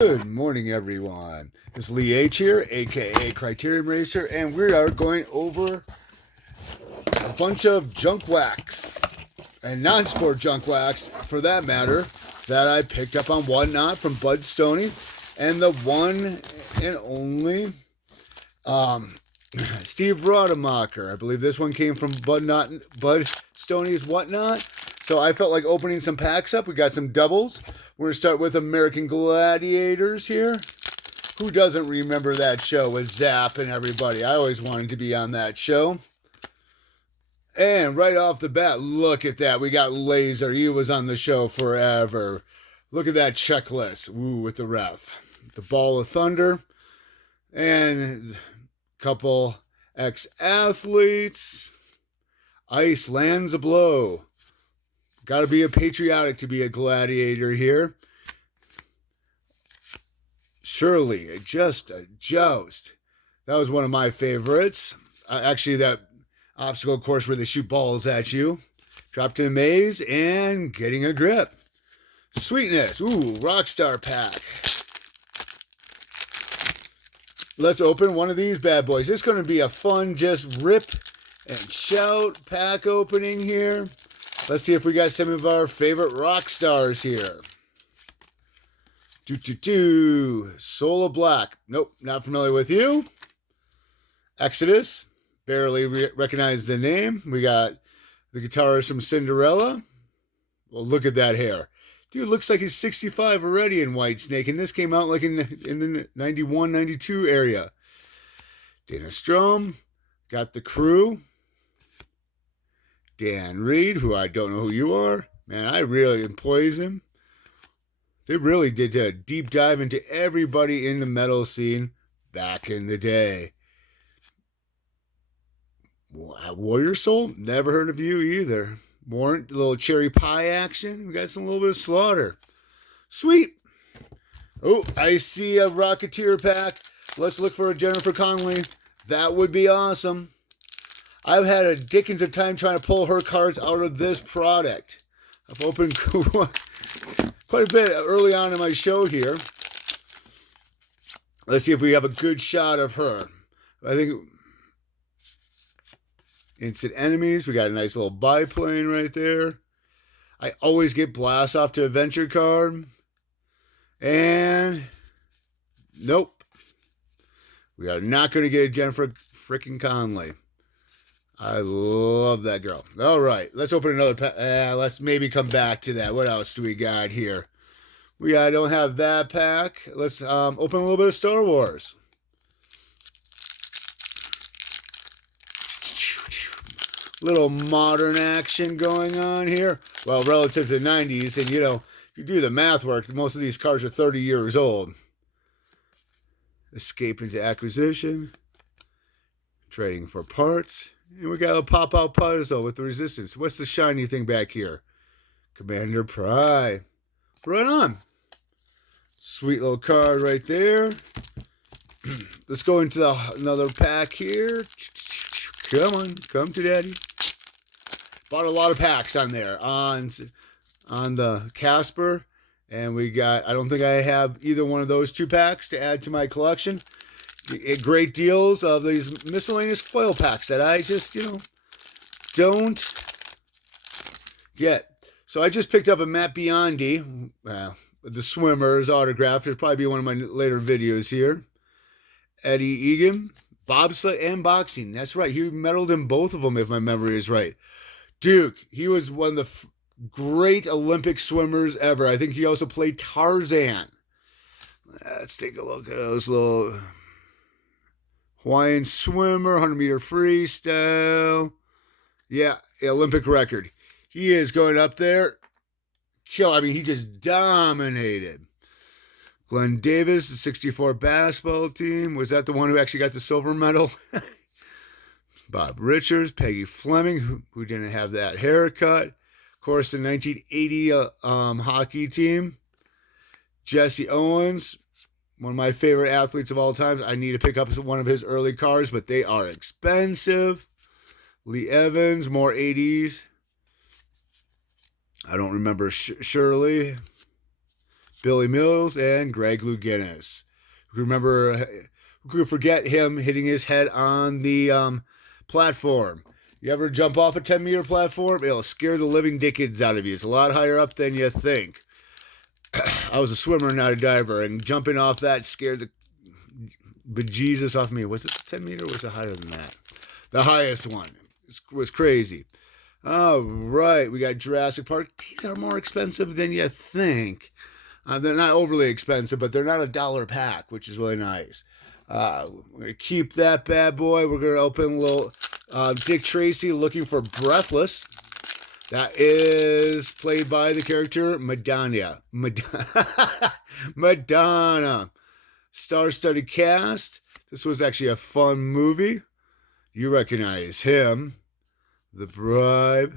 Good morning, everyone. It's Lee H here, aka Criterion Racer, and we are going over a bunch of junk wax and non-sport junk wax, for that matter, that I picked up on Whatnot from Bud Stoney, and the one and only Steve Rademacher. I believe this one came from Bud Stoney's Whatnot. So I felt like opening some packs up. We got some doubles. We're going to start with American Gladiators here. Who doesn't remember that show with Zap and everybody? I always wanted to be on that show. And right off the bat, look at that. We got Laser. He was on the show forever. Look at that checklist. Ooh, with the ref. The Ball of Thunder. And a couple ex-athletes. Ice lands a blow. Got to be a patriotic to be a gladiator here. Surely, just a joust. That was one of my favorites. Actually, that obstacle course where they shoot balls at you. Dropped in a maze and getting a grip. Sweetness. Ooh, Rockstar pack. Let's open one of these bad boys. It's going to be a fun, just rip and shout pack opening here. Let's see if we got some of our favorite rock stars here. Soul of Black. Nope, not familiar with you. Exodus. Barely recognize the name. We got the guitarist from Cinderella. Well, look at that hair. Dude, looks like he's 65 already in Whitesnake, and this came out like in the 91, 92 area. Dana Strom. Got the Crew. Dan Reed, who I don't know who you are. Man, I really employs him. They really did a deep dive into everybody in the metal scene back in the day. Warrior Soul, never heard of you either. Warrant, a little cherry pie action. We got some little bit of Slaughter. Sweet. Oh, I see a Rocketeer pack. Let's look for a Jennifer Connelly. That would be awesome. I've had a dickens of time trying to pull her cards out of this product. I've opened quite a bit early on in my show here. Let's see if we have a good shot of her. I think Instant Enemies. We got a nice little biplane right there. I always get Blast Off to Adventure card. And nope. We are not going to get a Jennifer freaking Connelly. I love that girl. All right, let's open another pack. Let's maybe come back to that. What else do we got here? I don't have that pack. Let's open a little bit of Star Wars. Little modern action going on here. Well, relative to the 90s, and if you do the math work, most of these cards are 30 years old. Escape into Acquisition. Trading for Parts. And we got a pop-out puzzle with the Resistance. What's the shiny thing back here? Commander Pride. Right on. Sweet little card right there. Let's go into another pack here. Come on. Come to daddy. Bought a lot of packs on there. On the Casper. And we got, I don't think I have either one of those two packs to add to my collection. Great deals of these miscellaneous foil packs that I just, don't get. So I just picked up a Matt Biondi, the Swimmers autograph. It'll probably be one of my later videos here. Eddie Egan, bobsled and boxing. That's right. He medaled in both of them, if my memory is right. Duke, he was one of the great Olympic swimmers ever. I think he also played Tarzan. Let's take a look at those little Hawaiian swimmer, 100-meter freestyle. Yeah, Olympic record. He is going up there. He just dominated. Glenn Davis, the 64 basketball team. Was that the one who actually got the silver medal? Bob Richards, Peggy Fleming, who didn't have that haircut. Of course, the 1980 hockey team. Jesse Owens, one of my favorite athletes of all time. I need to pick up one of his early cards, but they are expensive. Lee Evans, more 80s. I don't remember Shirley. Billy Mills, and Greg Louganis. Remember, who could forget him hitting his head on the platform? You ever jump off a 10-meter platform? It'll scare the living dickens out of you. It's a lot higher up than you think. I was a swimmer, not a diver, and jumping off that scared the bejesus off me. Was it 10 meter or was it higher than that? The highest one. It was crazy. All right, we got Jurassic Park. These are more expensive than you think. They're not overly expensive, but they're not $1 a pack, which is really nice. We're going to keep that bad boy. We're going to open a little Dick Tracy, Looking for Breathless. That is played by the character Madonna. Madonna. Star-studded cast. This was actually a fun movie. You recognize him. The Bribe.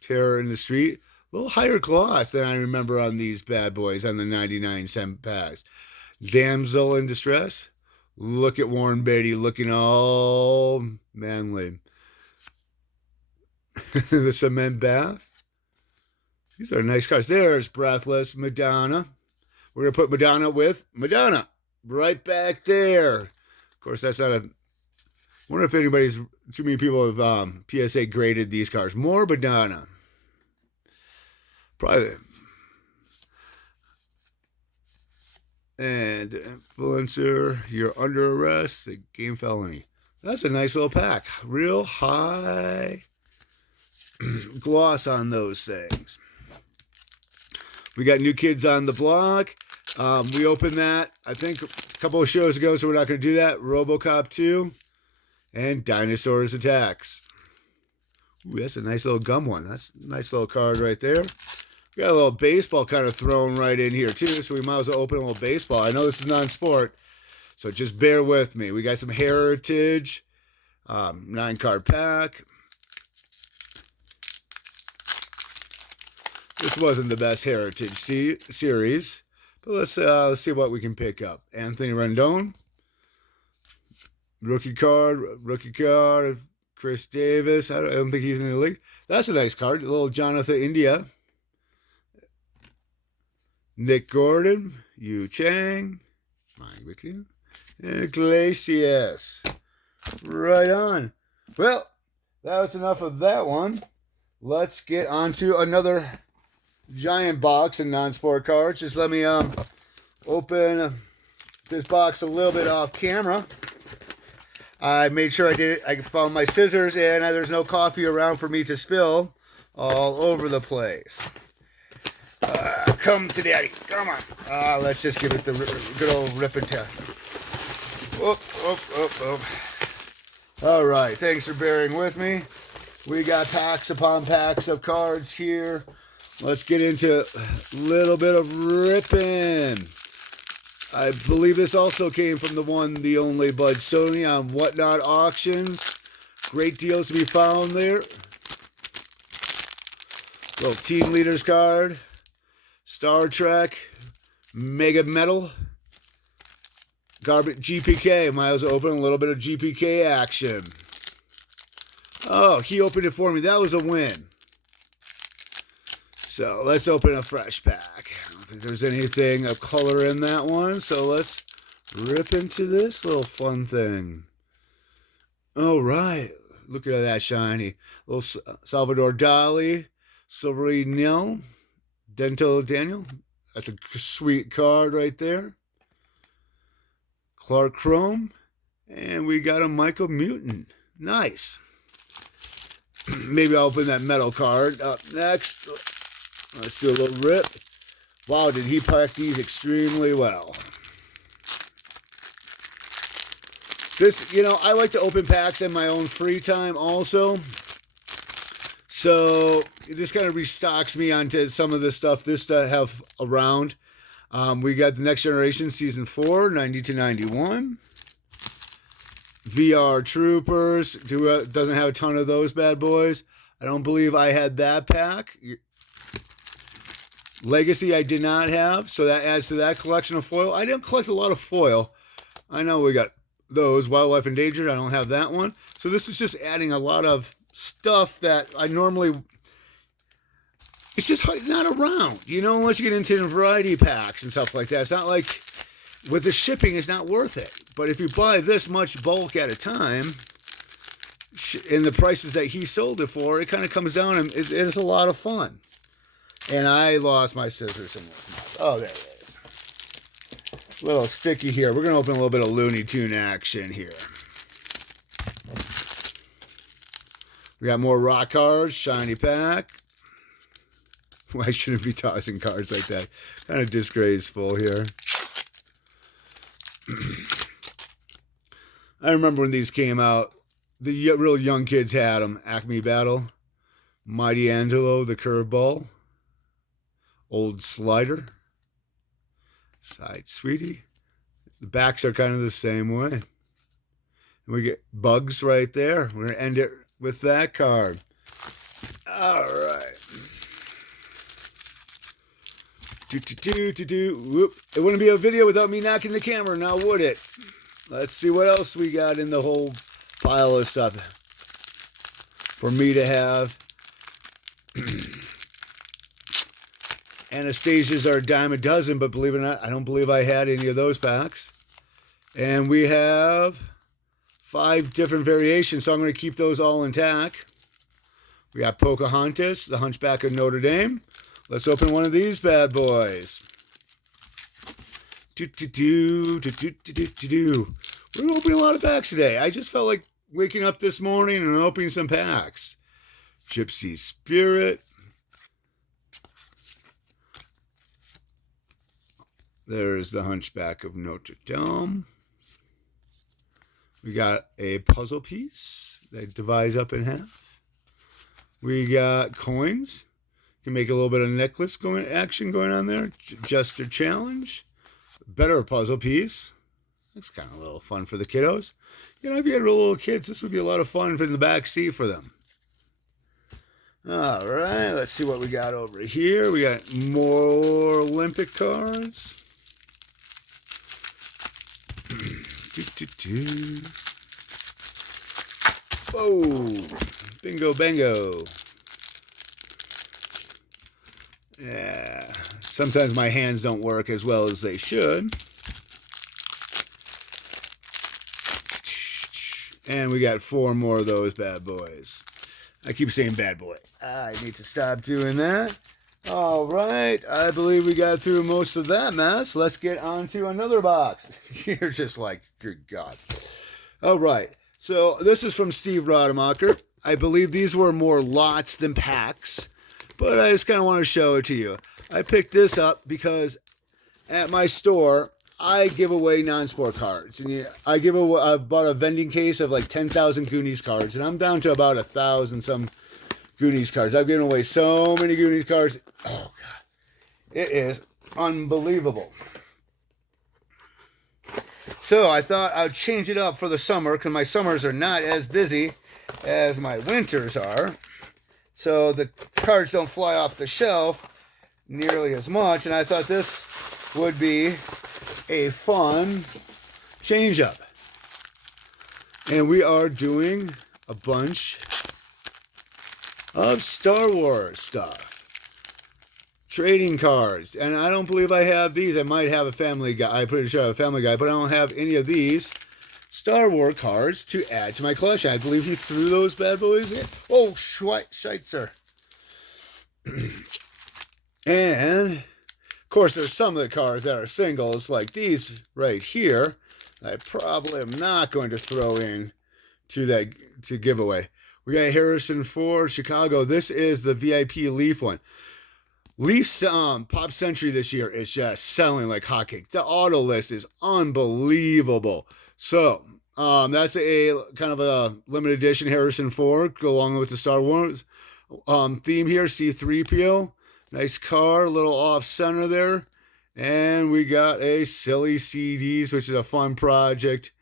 Terror in the Street. A little higher gloss than I remember on these bad boys on the 99-cent packs. Damsel in Distress. Look at Warren Beatty looking all manly. The Cement Bath. These are nice cards. There's Breathless, Madonna. We're going to put Madonna with Madonna. Right back there. Of course, that's not a... I wonder if anybody's... Too many people have PSA graded these cards. More Madonna. Probably. And Influencer, You're Under Arrest, The Game Felony. That's a nice little pack. Real high gloss on those things. We got New Kids on the Block. We opened that, I think, a couple of shows ago, so we're not going to do that. RoboCop 2 and Dinosaurs Attacks. Ooh, that's a nice little gum one. That's a nice little card right there. We got a little baseball kind of thrown right in here, too, so we might as well open a little baseball. I know this is non-sport, so just bear with me. We got some Heritage, 9-card pack. This wasn't the best Heritage series, but let's see what we can pick up. Anthony Rendon, rookie card, Chris Davis. I don't think he's in the league. That's a nice card. A little Jonathan India. Nick Gordon, Yu Chang, and Iglesias. Right on. Well, that was enough of that one. Let's get on to another giant box of non-sport cards. Just let me open this box a little bit off camera. I made sure I did it. I found my scissors, and there's no coffee around for me to spill all over the place. Come to daddy. Come on. Let's just give it the good old rip and tear. All right. Thanks for bearing with me. We got packs upon packs of cards here. Let's get into a little bit of ripping. I believe this also came from the one, the only Bud Stoney on Whatnot Auctions. Great deals to be found there. Little Team Leaders card. Star Trek. Mega Metal. Garbage GPK. Miles open a little bit of GPK action. Oh, he opened it for me. That was a win. So let's open a fresh pack. I don't think there's anything of color in that one. So let's rip into this little fun thing. All right. Look at that shiny. Little Salvador Dali. Silvery Nil. Dental Daniel. That's a sweet card right there. Clark Chrome. And we got a Michael Mutant. Nice. Maybe I'll open that metal card up next. Let's do a little rip. Wow, did he pack these extremely well. This, I like to open packs in my own free time also. So this kind of restocks me onto some of the stuff just to have around. We got the Next Generation Season 4, 90 to 91. VR Troopers. Doesn't have a ton of those bad boys. I don't believe I had that pack. Legacy I did not have, so that adds to that collection of foil. I didn't collect a lot of foil. I know we got those. Wildlife Endangered, I don't have that one. So this is just adding a lot of stuff that I normally it's just not around, unless you get into the variety packs and stuff like that. It's not like with the shipping, it's not worth it. But if you buy this much bulk at a time, and the prices that he sold it for, it kind of comes down, and it is a lot of fun. And I lost my scissors somewhere. Oh, there it is. A little sticky here. We're going to open a little bit of Looney Tune action here. We got more rock cards, shiny pack. Why shouldn't be tossing cards like that? Kind of disgraceful here. I remember when these came out, the real young kids had them. Acme Battle, Mighty Angelo, the Curveball, Old Slider, Side Sweetie. The backs are kind of the same way. And we get Bugs right there. We're going to end it with that card. All right. Whoop. It wouldn't be a video without me knocking the camera, now would it? Let's see what else we got in the whole pile of stuff for me to have. Anastasia's are a dime a dozen, but believe it or not, I don't believe I had any of those packs. And we have 5 different variations, so I'm going to keep those all intact. We got Pocahontas, the Hunchback of Notre Dame. Let's open one of these bad boys. We're opening a lot of packs today. I just felt like waking up this morning and opening some packs. Gypsy Spirit. There's the Hunchback of Notre Dame. We got a puzzle piece that divides up in half. We got coins. Can make a little bit of necklace action going on there. Jester Challenge. Better puzzle piece. That's kind of a little fun for the kiddos. If you had real little kids, this would be a lot of fun in the back seat for them. All right, let's see what we got over here. We got more Olympic cards. Whoa! Bingo bango. Yeah, sometimes my hands don't work as well as they should. And we got 4 more of those bad boys. I keep saying bad boy. I need to stop doing that. All right, I believe we got through most of that mess. Let's get on to another box. You're just like, good God. All right, so this is from Steve Rademacher. I believe these were more lots than packs, but I just kind of want to show it to you. I picked this up because at my store, I give away non-sport cards. And I bought a vending case of like 10,000 Goonies cards, and I'm down to about 1,000 some Goonies cards. I've given away so many Goonies cards. Oh, God. It is unbelievable. So I thought I'd change it up for the summer because my summers are not as busy as my winters are. So the cards don't fly off the shelf nearly as much. And I thought this would be a fun change up. And we are doing a bunch of Star Wars stuff. Trading cards. And I don't believe I have these. I might have a Family Guy. I'm pretty sure I have a Family Guy, but I don't have any of these Star Wars cards to add to my collection. I believe he threw those bad boys in. Oh, Schweitzer. And, of course, there's some of the cards that are singles, like these right here. I probably am not going to throw in to giveaway. We got Harrison Ford, Chicago. This is the VIP Leaf one. Leaf's Pop Century this year is just selling like hotcakes. The auto list is unbelievable. So, that's a kind of a limited edition Harrison Ford, along with the Star Wars theme here, C-3PO. Nice car, a little off center there. And we got a Silly CDs, which is a fun project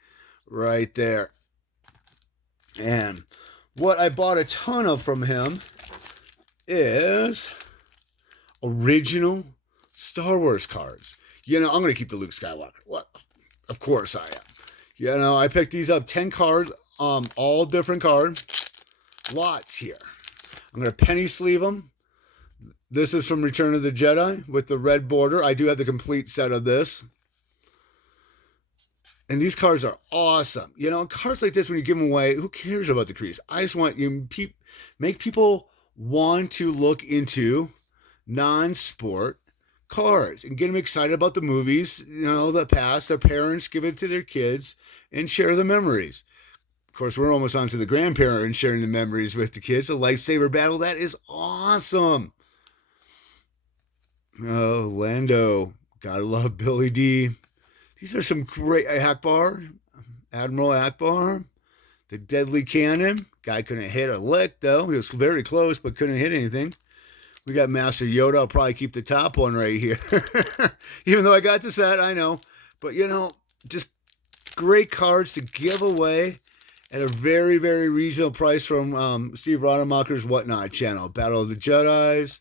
right there. And what I bought a ton of from him is original Star Wars cards. I'm going to keep the Luke Skywalker. What? Of course I am. I picked these up, 10 cards, all different cards. Lots here. I'm going to penny sleeve them. This is from Return of the Jedi with the red border. I do have the complete set of this. And these cards are awesome. You know, cards like this, when you give them away, who cares about the crease? I just want you make people want to look into non-sport cards and get them excited about the movies, you know, the past. Their parents give it to their kids and share the memories. Of course, we're almost on to the grandparents sharing the memories with the kids. A lightsaber battle, that is awesome. Oh, Lando. Gotta love Billy D. These are some great Akbar, Admiral Akbar, the deadly cannon. Guy couldn't hit a lick though. He was very close, but couldn't hit anything. We got Master Yoda. I'll probably keep the top one right here, even though I got the set. I know, but you know, just great cards to give away at a very, very reasonable price from Steve Rademacher's Whatnot channel. Battle of the Jedis,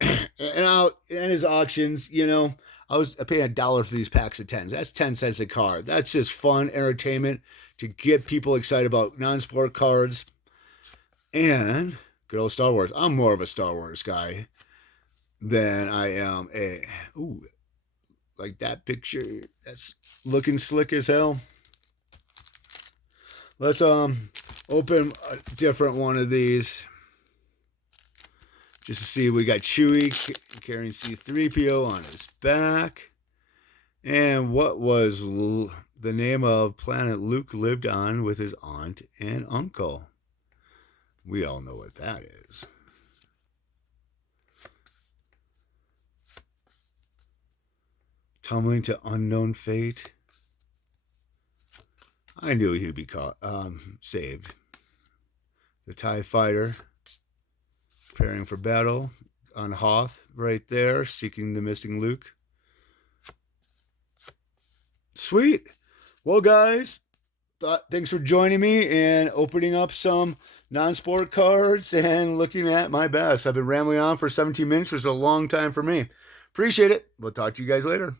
and his auctions. You know. I paying $1 for these packs of 10s. That's 10 cents a card. That's just fun entertainment to get people excited about non-sport cards. And good old Star Wars. I'm more of a Star Wars guy than I am like that picture. That's looking slick as hell. Let's open a different one of these. Just to see, we got Chewie carrying C-3PO on his back. And what was the name of planet Luke lived on with his aunt and uncle? We all know what that is. Tumbling to unknown fate. I knew he'd be saved. The TIE fighter. Preparing for battle on Hoth right there, seeking the missing Luke. Sweet. Well, guys, thanks for joining me and opening up some non-sport cards and looking at my best. I've been rambling on for 17 minutes, which is a long time for me. Appreciate it. We'll talk to you guys later.